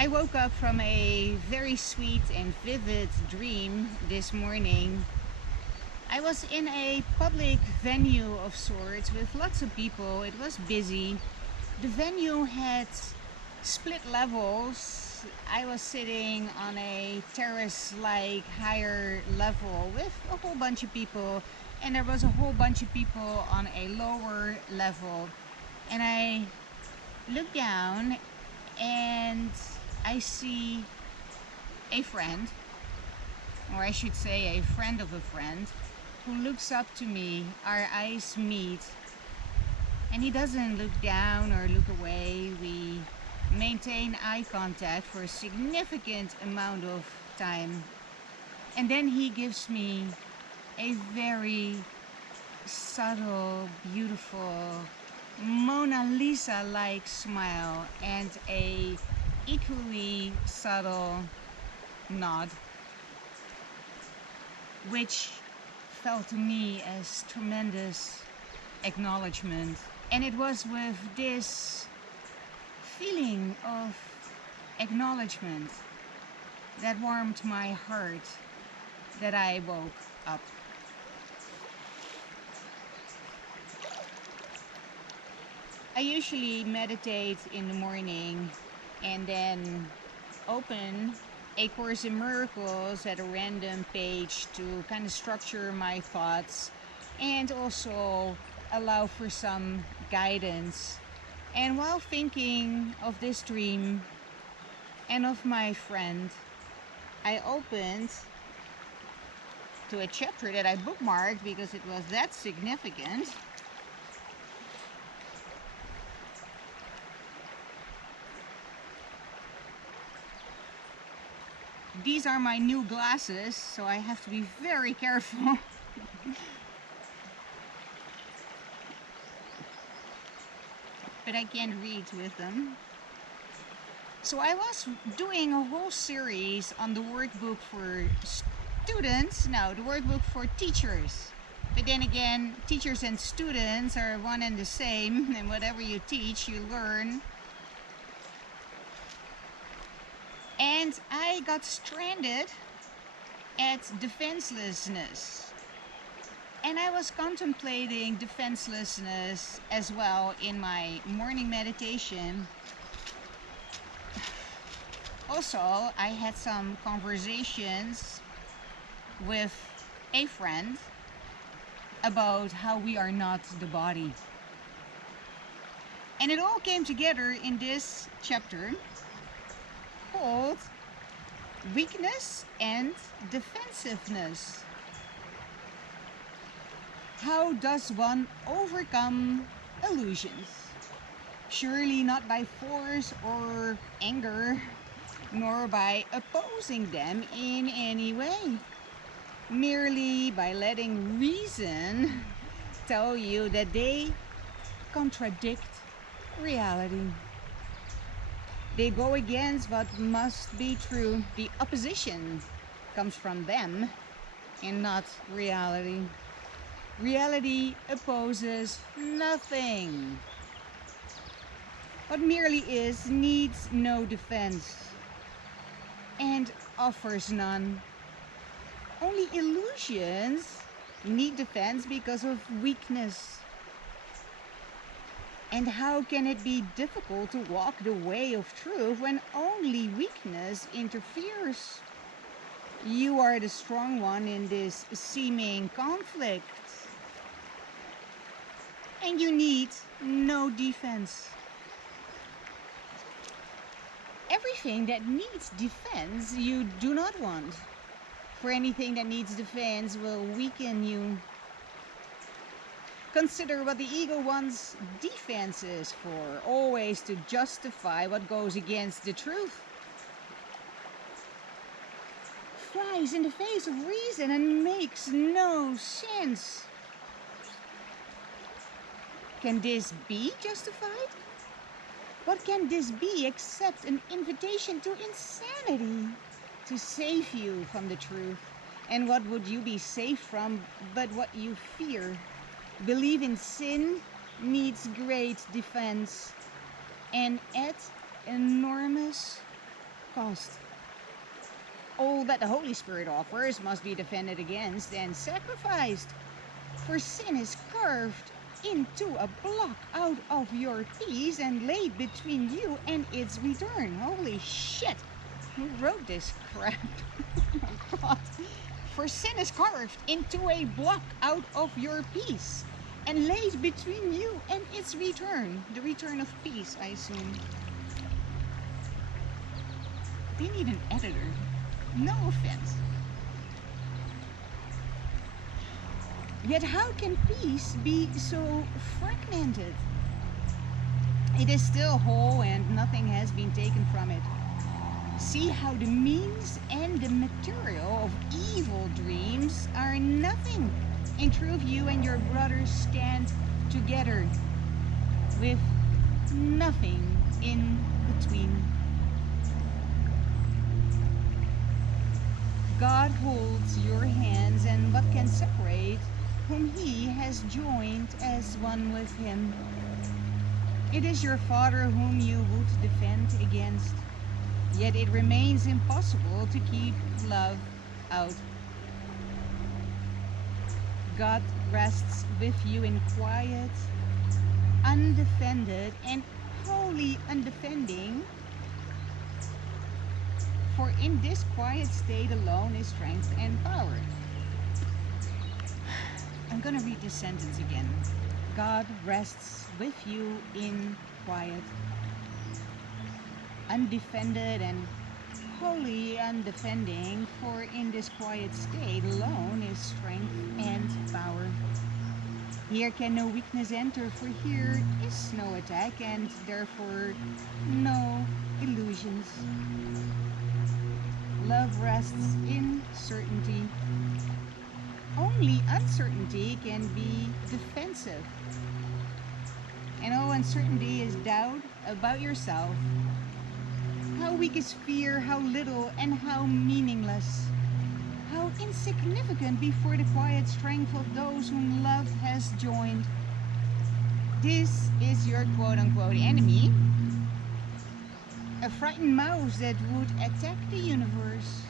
I woke up from a very sweet and vivid dream this morning. I was in a public venue of sorts with lots of people. It was busy. The venue had split levels. I was sitting on a terrace-like higher level with a whole bunch of people, and there was a whole bunch of people on a lower level. And I looked down and I see a friend, or I should say a friend of a friend, who looks up to me. Our eyes meet, and he doesn't look down or look away. We maintain eye contact for a significant amount of time, and then he gives me a very subtle, beautiful, Mona Lisa-like smile and a equally subtle nod, which felt to me as tremendous acknowledgement. And it was with this feeling of acknowledgement that warmed my heart that I woke up. I usually meditate in the morning and then open A Course in Miracles at a random page to kind of structure my thoughts and also allow for some guidance. And while thinking of this dream and of my friend, I opened to a chapter that I bookmarked because it was that significant. These are my new glasses, so I have to be very careful. But I can't read with them. So I was doing a whole series on the workbook for students, no, the workbook for teachers. But then again, teachers and students are one and the same, and whatever you teach, you learn. And I got stranded at defenselessness. And I was contemplating defenselessness as well in my morning meditation. Also, I had some conversations with a friend about how we are not the body. And it all came together in this chapter called Weakness and Defensiveness. How does one overcome illusions? Surely not by force or anger, nor by opposing them in any way. Merely by letting reason tell you that they contradict reality. They go against what must be true. The opposition comes from them and not reality. Reality opposes nothing. What merely is needs no defense and offers none. Only illusions need defense because of weakness. And how can it be difficult to walk the way of truth when only weakness interferes? You are the strong one in this seeming conflict. And you need no defense. Everything that needs defense you do not want. For anything that needs defense will weaken you. Consider what the ego wants defense is for, always to justify what goes against the truth. Flies in the face of reason and makes no sense. Can this be justified? What can this be except an invitation to insanity, to save you from the truth? And what would you be safe from but what you fear? Believe in sin needs great defense and at enormous Holocaust. All that the Holy Spirit offers must be defended against and sacrificed, for sin is carved into a block out of your peace and laid between you and its return. Holy shit! Who wrote this crap? Oh God. For sin is carved into a block out of your peace and laid between you and its return. The return of peace, I assume. They need an editor. No offense. Yet how can peace be so fragmented? It is still whole and nothing has been taken from it. See how the means and the material of evil dreams are nothing. In truth, you and your brothers stand together with nothing in between. God holds your hands, and what can separate whom he has joined as one with him? It is your Father whom you would defend against, yet it remains impossible to keep love out. God rests with you in quiet, undefended, and wholly undefending. For in this quiet state alone is strength and power. I'm going to read this sentence again. God rests with you in quiet, undefended, and wholly undefending. For in this quiet state alone is strength and power. Here can no weakness enter, for here is no attack, and therefore no illusions. Love rests in certainty. Only uncertainty can be defensive. And all uncertainty is doubt about yourself. How weak is fear, how little and how meaningless. How insignificant before the quiet strength of those whom love has joined. This is your quote-unquote enemy. A frightened mouse that would attack the universe.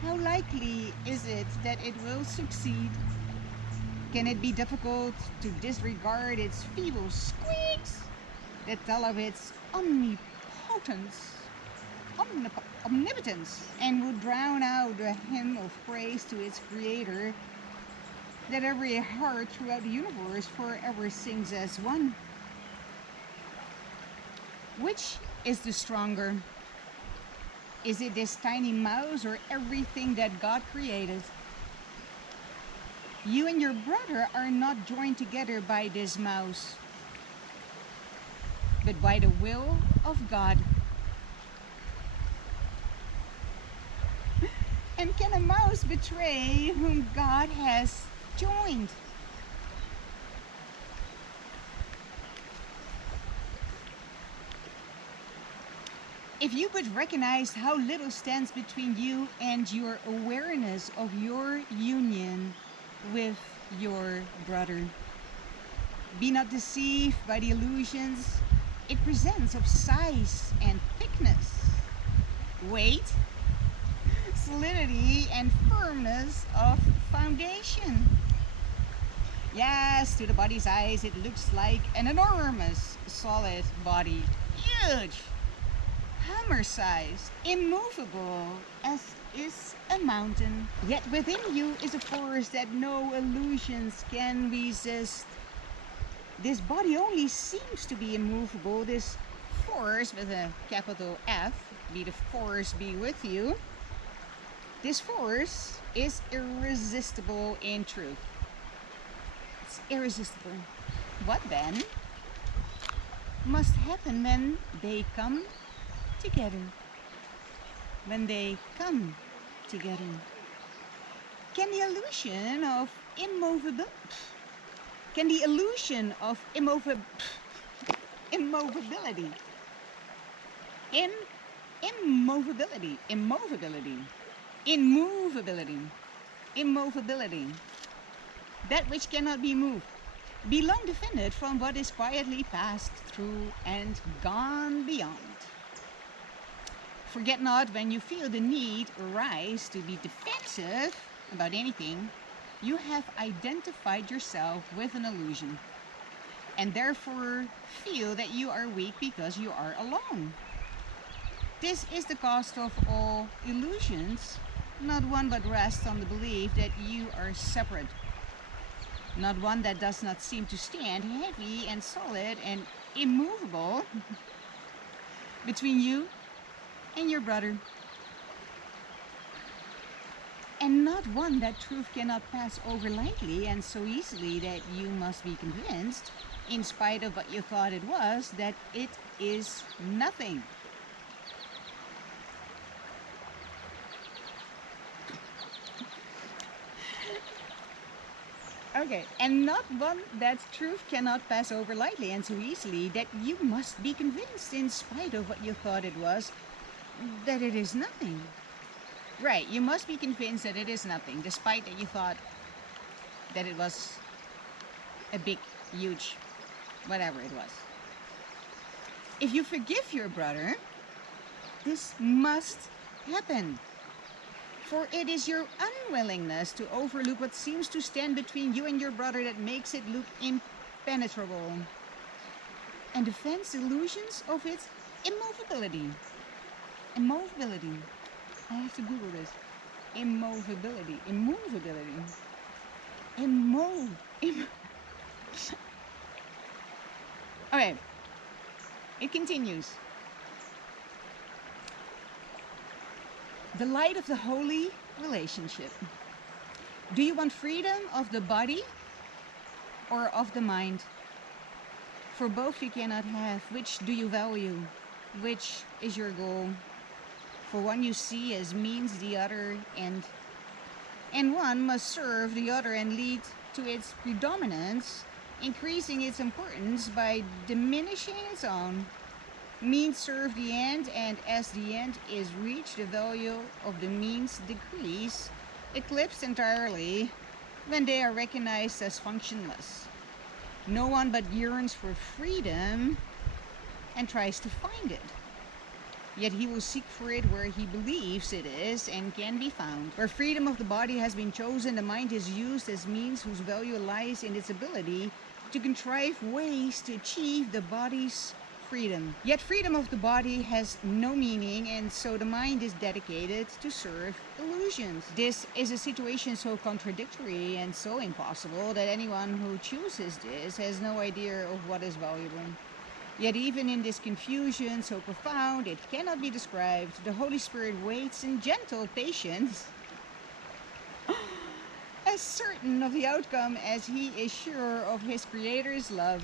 How likely is it that it will succeed? Can it be difficult to disregard its feeble squeaks that tell of its omnipotence, omnipotence, and would drown out the hymn of praise to its creator that every heart throughout the universe forever sings as one? Which is the stronger? Is it this tiny mouse or everything that God created? You and your brother are not joined together by this mouse, but by the will of God. And can a mouse betray whom God has joined? If you could recognize how little stands between you and your awareness of your union with your brother, be not deceived by the illusions it presents of size and thickness, weight, solidity, and firmness of foundation. Yes, to the body's eyes, it looks like an enormous solid body, huge, hammer-sized, immovable as is a mountain. Yet within you is a force that no illusions can resist. This body only seems to be immovable. This force with a capital F, be the force be with you. This force is irresistible in truth. It's irresistible. What then must happen when they come together? When they come together, can the illusion of immovability, that which cannot be moved, be long defended from what is quietly passed through and gone beyond? Forget not, when you feel the need arise to be defensive about anything, you have identified yourself with an illusion, and therefore feel that you are weak because you are alone. This is the cost of all illusions, not one but rests on the belief that you are separate, not one that does not seem to stand heavy and solid and immovable between you and your brother, and not one that truth cannot pass over lightly and so easily that you must be convinced, in spite of what you thought it was, that it is nothing. Okay, and not one that truth cannot pass over lightly and so easily that you must be convinced, in spite of what you thought it was, that it is nothing. Right, you must be convinced that it is nothing, despite that you thought that it was a big, huge, whatever it was. If you forgive your brother, this must happen. For it is your unwillingness to overlook what seems to stand between you and your brother that makes it look impenetrable, and defends illusions of its immovability. Immovability. I have to Google this. Immovability. Immovability. Okay. It continues. The light of the holy relationship. Do you want freedom of the body or of the mind? For both you cannot have. Which do you value? Which is your goal? For one you see as means the other end, and one must serve the other and lead to its predominance, increasing its importance by diminishing its own. Means serve the end, and as the end is reached, the value of the means decrease, eclipsed entirely, when they are recognized as functionless. No one but yearns for freedom and tries to find it. Yet he will seek for it where he believes it is and can be found. Where freedom of the body has been chosen, the mind is used as means whose value lies in its ability to contrive ways to achieve the body's freedom. Yet freedom of the body has no meaning, and so the mind is dedicated to serve illusions. This is a situation so contradictory and so impossible that anyone who chooses this has no idea of what is valuable. Yet even in this confusion so profound it cannot be described, the Holy Spirit waits in gentle patience, as certain of the outcome as he is sure of his Creator's love.